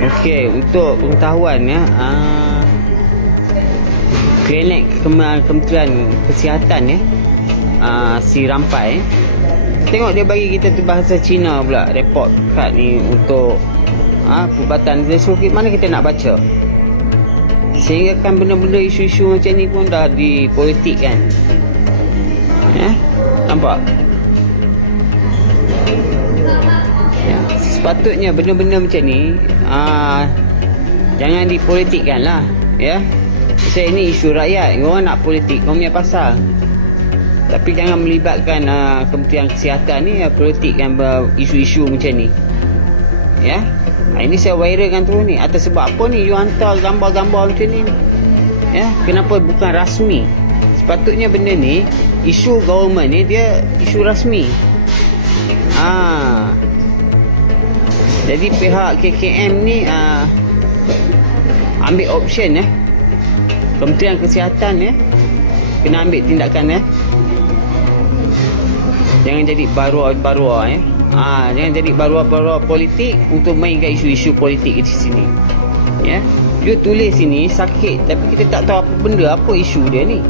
Okey, untuk pengetahuan ya, klinik Kementerian Kesihatan ya, si Rampai, tengok dia bagi kita tu bahasa Cina pula report kad ni untuk perubatan. Dia suruh mana kita nak baca, sehingga kan benda-benda isu-isu macam ni pun dah dipolitikkan ya, nampak ya. Sepatutnya benda-benda macam ni jangan dipolitikkan lah ya. Saya ini isu rakyat, orang nak politik kau punya pasal, tapi jangan melibatkan Kementerian Kesihatan ni politikkan isu-isu macam ni ya. Ini saya viralkan terus ni. Atas sebab apa ni you hantar gambar-gambar macam ni ya, kenapa bukan rasmi? Sepatutnya benda ni isu government ni dia isu rasmi. Jadi pihak KKM ni ambil option ya, Kementerian Kesihatan ya, kena ambil tindakan ya. Jangan jadi barua-barua ya. Jangan jadi barua-barua politik untuk mainkan isu-isu politik di sini ya. You tulis sini sakit, tapi kita tak tahu apa benda, apa isu dia ni.